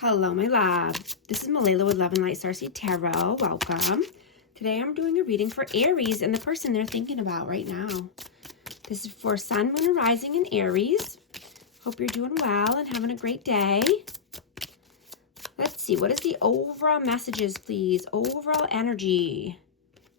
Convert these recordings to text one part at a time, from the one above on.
Hello, my love. This is Malayla with Love and Light Starseed Tarot. Welcome. Today I'm doing a reading for Aries and the person they're thinking about right now. This is for Sun, Moon, and Rising in Aries. Hope you're doing well and having a great day. Let's see. What is the overall messages, please? Overall energy.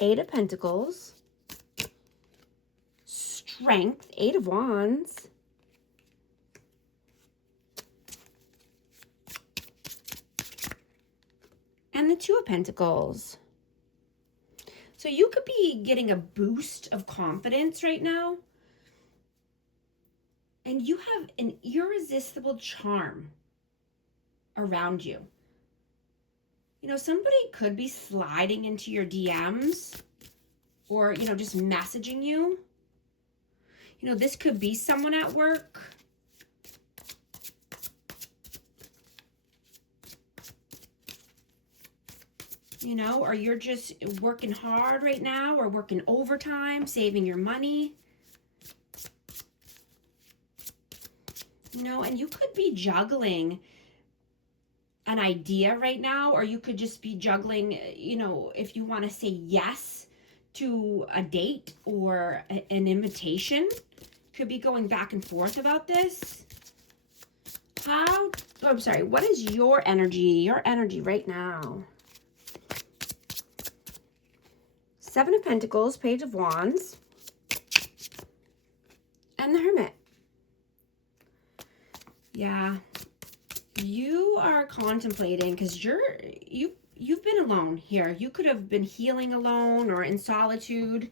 8 of Pentacles. Strength. 8 of Wands. And the 2 of Pentacles. So you could be getting a boost of confidence right now. And you have an irresistible charm around you. You know, somebody could be sliding into your DMs or, just messaging you. You know, this could be someone at work. Or you're just working hard right now or working overtime, saving your money. And you could be juggling an idea right now, or you could just be juggling, if you want to say yes to a date or an invitation. Could be going back and forth about this. What is your energy right now? 7 of Pentacles, Page of Wands, and the Hermit. Yeah, you are contemplating because you've been alone here. You could have been healing alone or in solitude,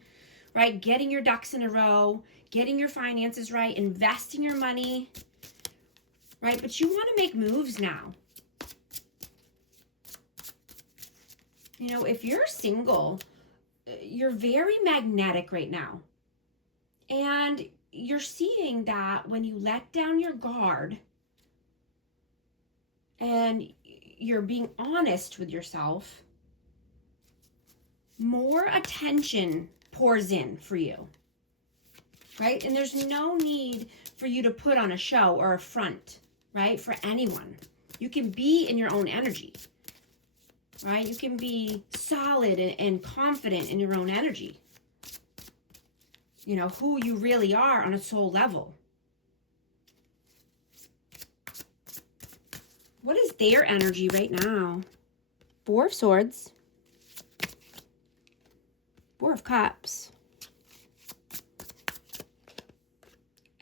right? Getting your ducks in a row, getting your finances right, investing your money, right? But you want to make moves now. If you're single, you're very magnetic right now. And you're seeing that when you let down your guard and you're being honest with yourself, more attention pours in for you, right? And there's no need for you to put on a show or a front, right? For anyone. You can be in your own energy. Right? You can be solid and confident in your own energy. Who you really are on a soul level. What is their energy right now? 4 of Swords. 4 of Cups.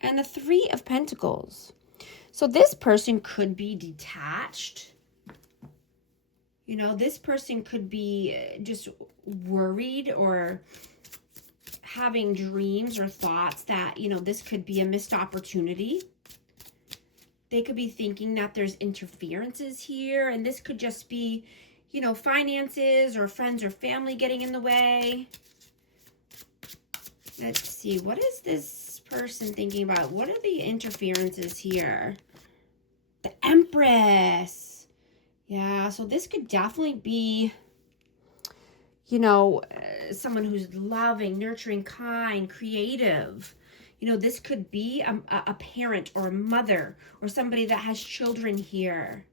And the 3 of Pentacles. So this person could be detached. This person could be just worried or having dreams or thoughts that, this could be a missed opportunity. They could be thinking that there's interferences here, and this could just be, finances or friends or family getting in the way. Let's see, what is this person thinking about? What are the interferences here? The Empress. Yeah, so this could definitely be, someone who's loving, nurturing, kind, creative. This could be a parent or a mother or somebody that has children here.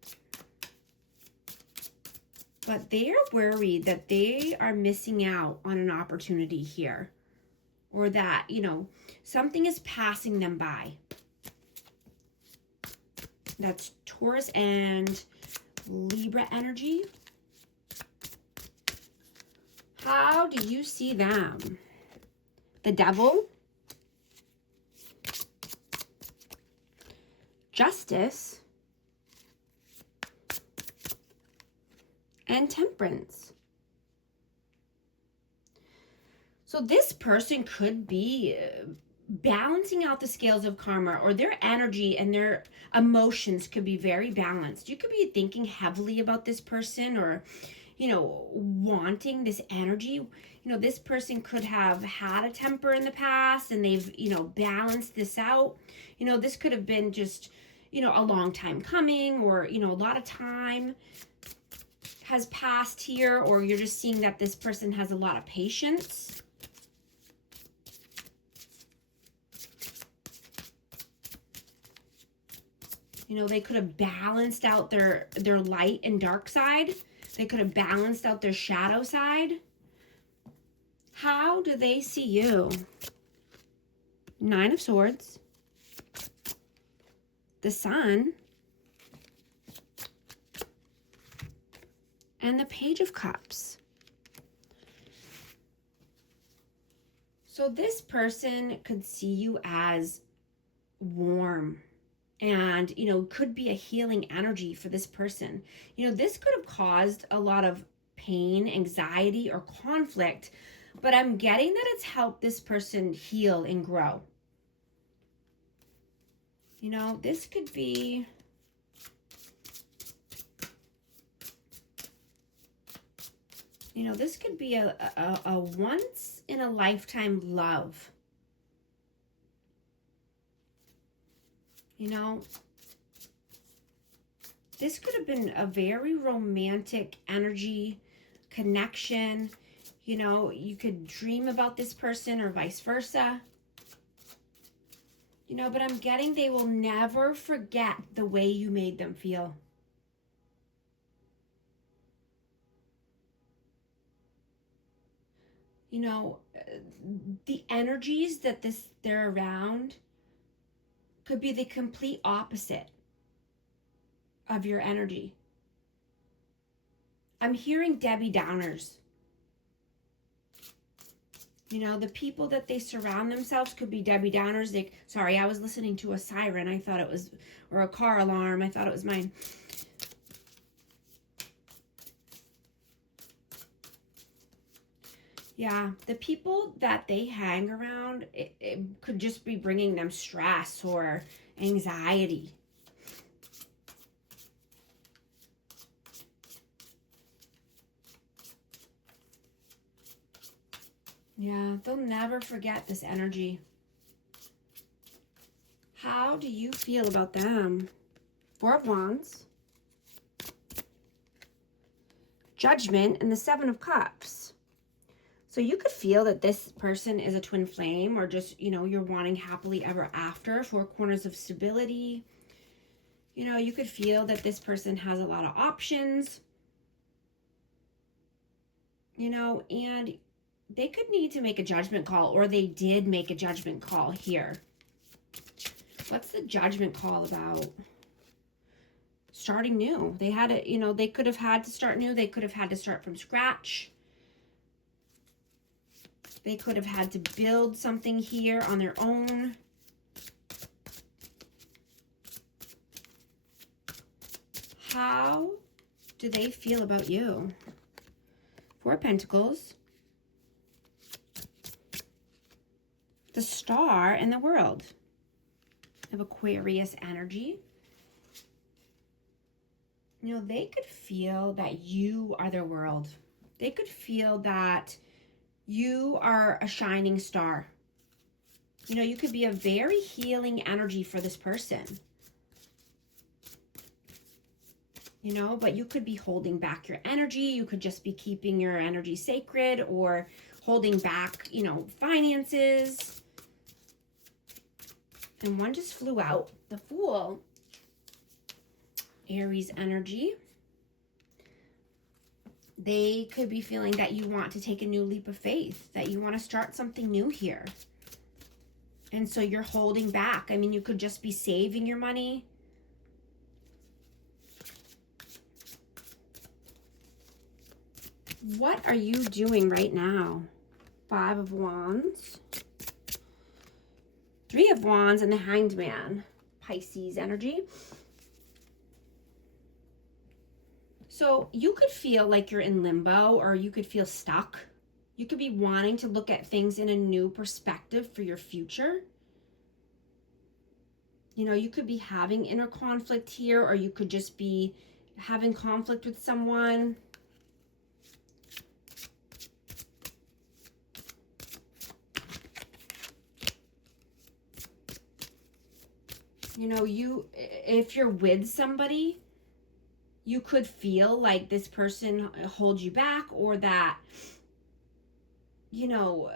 But they're worried that they are missing out on an opportunity here. Or that, something is passing them by. That's Taurus and Libra energy. How do you see them? The Devil. Justice. And Temperance. So this person could be balancing out the scales of karma, or their energy and their emotions could be very balanced. You could be thinking heavily about this person or, wanting this energy. This person could have had a temper in the past and they've, balanced this out. This could have been just, a long time coming, or, a lot of time has passed here, or you're just seeing that this person has a lot of patience. You know, they could have balanced out their light and dark side. They could have balanced out their shadow side. How do they see you? Nine of Swords. The Sun. And the Page of Cups. So this person could see you as warm and, you know, could be a healing energy for this person. You know, this could have caused a lot of pain, anxiety, or conflict, but I'm getting that it's helped this person heal and grow. You know, this could be... You know, this could be a once in a lifetime love. You know, this could have been a very romantic energy, connection. You know, you could dream about this person or vice versa. You know, but I'm getting they will never forget the way you made them feel. You know, the energies that they're around could be the complete opposite of your energy. I'm hearing Debbie Downers. You know, the people that they surround themselves could be Debbie Downers. Sorry, I was listening to a siren. I thought it was, or a car alarm. I thought it was mine. Yeah, the people that they hang around, it could just be bringing them stress or anxiety. Yeah, they'll never forget this energy. How do you feel about them? Four of Wands, Judgment, and the Seven of Cups. So you could feel that this person is a twin flame, or just, you know, you're wanting happily ever after, four corners of stability. You know, you could feel that this person has a lot of options, you know, and they could need to make a judgment call, or they did make a judgment call here. What's the judgment call about? Starting new. They had it, you know, they could have had to start new. They could have had to start from scratch. They could have had to build something here on their own. How do they feel about you? Four of Pentacles, the Star, and the World. Of Aquarius energy. You know, they could feel that you are their world. They could feel that you are a shining star. You know, you could be a very healing energy for this person. You know, but you could be holding back your energy. You could just be keeping your energy sacred, or holding back, you know, finances. And one just flew out. The Fool. Aries energy. They could be feeling that you want to take a new leap of faith, that you want to start something new here. And so you're holding back. I mean, you could just be saving your money. What are you doing right now? Five of Wands. Three of Wands and the Hanged Man. Pisces energy. So you could feel like you're in limbo, or you could feel stuck. You could be wanting to look at things in a new perspective for your future. You know, you could be having inner conflict here, or you could just be having conflict with someone. You know, if you're with somebody, you could feel like this person holds you back, or that, you know,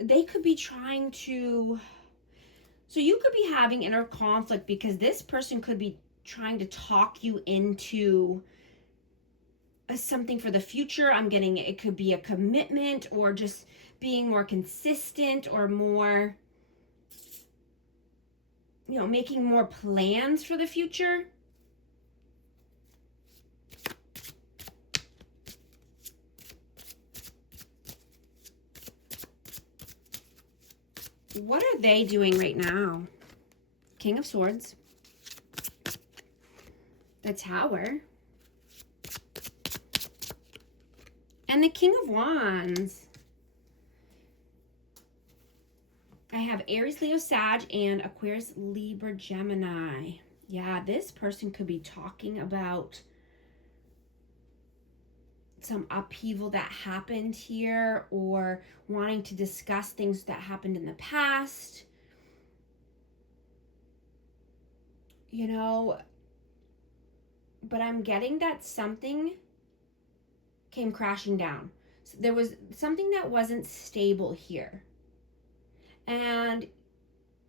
they could be trying to, so you could be having inner conflict because this person could be trying to talk you into something for the future. I'm getting it could be a commitment or just being more consistent or more, you know, making more plans for the future. What are they doing right now? King of Swords. The Tower. And the King of Wands. I have Aries, Leo, Sag, and Aquarius, Libra, Gemini. Yeah, this person could be talking about some upheaval that happened here, or wanting to discuss things that happened in the past. You know, but I'm getting that something came crashing down. So there was something that wasn't stable here. And,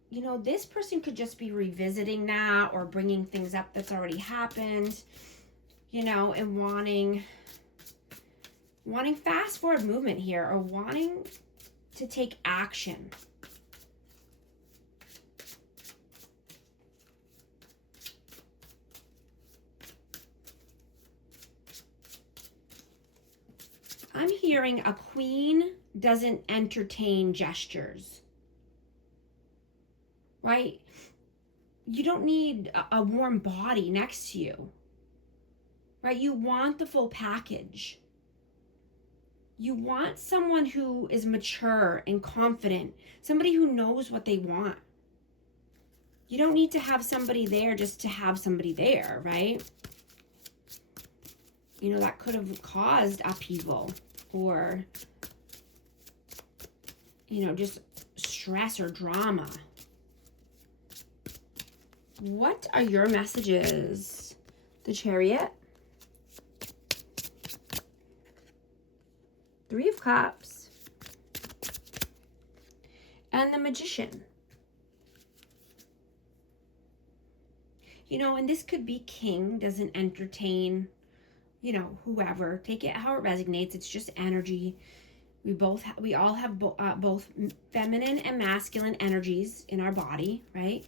you know, this person could just be revisiting that or bringing things up that's already happened, you know, and wanting fast forward movement here, or wanting to take action. I'm hearing a queen doesn't entertain gestures, right? You don't need a warm body next to you, right? You want the full package. You want someone who is mature and confident, somebody who knows what they want. You don't need to have somebody there just to have somebody there, right? You know, that could have caused upheaval or, you know, just stress or drama. What are your messages? The Chariot. Three of Cups. And the Magician. You know, and this could be king, doesn't entertain, you know, whoever. Take it how it resonates. It's just energy. We all have both feminine and masculine energies in our body, right?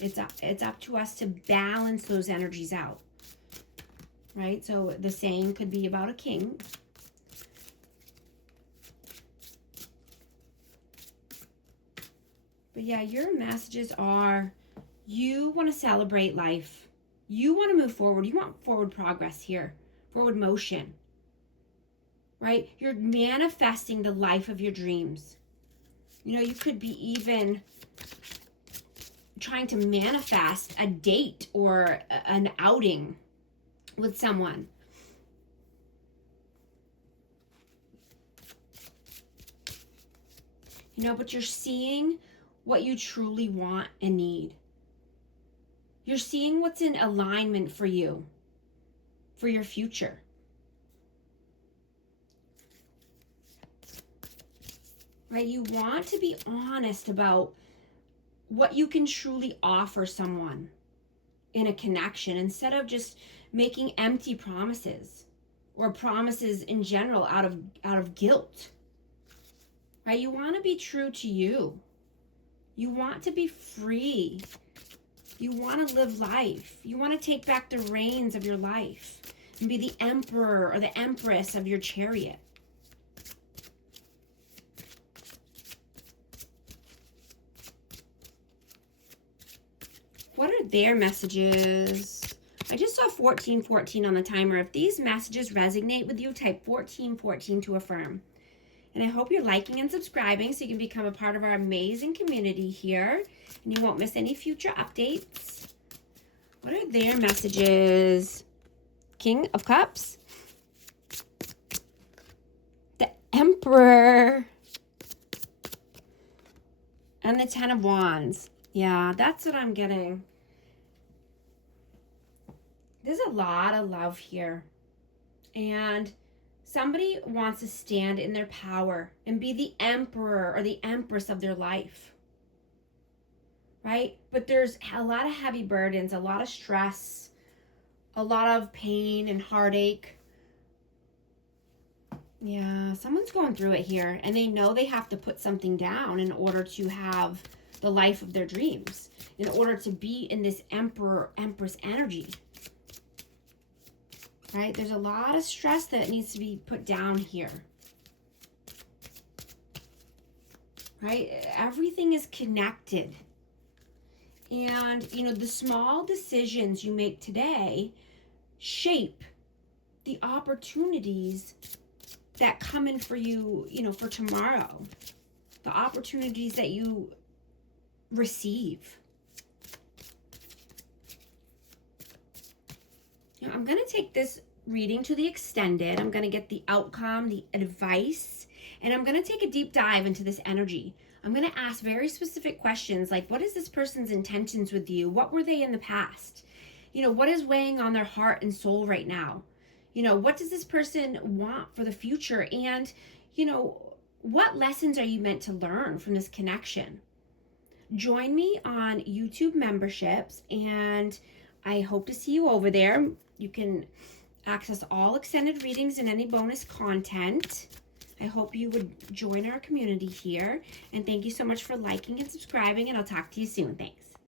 It's up to us to balance those energies out, right? So the same could be about a king. But yeah, your messages are, you want to celebrate life. You want to move forward. You want forward progress here, forward motion, right? You're manifesting the life of your dreams. You know, you could be even trying to manifest a date or an outing with someone. You know, but you're seeing what you truly want and need. You're seeing what's in alignment for you, for your future. Right? You want to be honest about what you can truly offer someone in a connection, instead of just making empty promises or promises in general out of guilt. Right? You want to be true to you. You want to be free. You want to live life. You want to take back the reins of your life and be the emperor or the empress of your chariot. What are their messages? I just saw 1414 on the timer. If these messages resonate with you, type 1414 to affirm. And I hope you're liking and subscribing so you can become a part of our amazing community here and you won't miss any future updates. What are their messages? King of Cups. The Emperor. And the Ten of Wands. Yeah, that's what I'm getting. There's a lot of love here. And somebody wants to stand in their power and be the emperor or the empress of their life. Right? But there's a lot of heavy burdens, a lot of stress, a lot of pain and heartache. Yeah, someone's going through it here, and they know they have to put something down in order to have the life of their dreams, in order to be in this Emperor, Empress energy. Right? There's a lot of stress that needs to be put down here. Right? Everything is connected. And, you know, the small decisions you make today shape the opportunities that come in for you, you know, for tomorrow. The opportunities that you receive. Now, I'm going to take this reading to the extended. I'm going to get the outcome, the advice, and I'm going to take a deep dive into this energy. I'm going to ask very specific questions like, what is this person's intentions with you? What were they in the past? You know, what is weighing on their heart and soul right now? You know, what does this person want for the future? And, you know, what lessons are you meant to learn from this connection? Join me on YouTube memberships, and I hope to see you over there. You can access all extended readings and any bonus content. I hope you would join our community here. And thank you so much for liking and subscribing, and I'll talk to you soon. Thanks.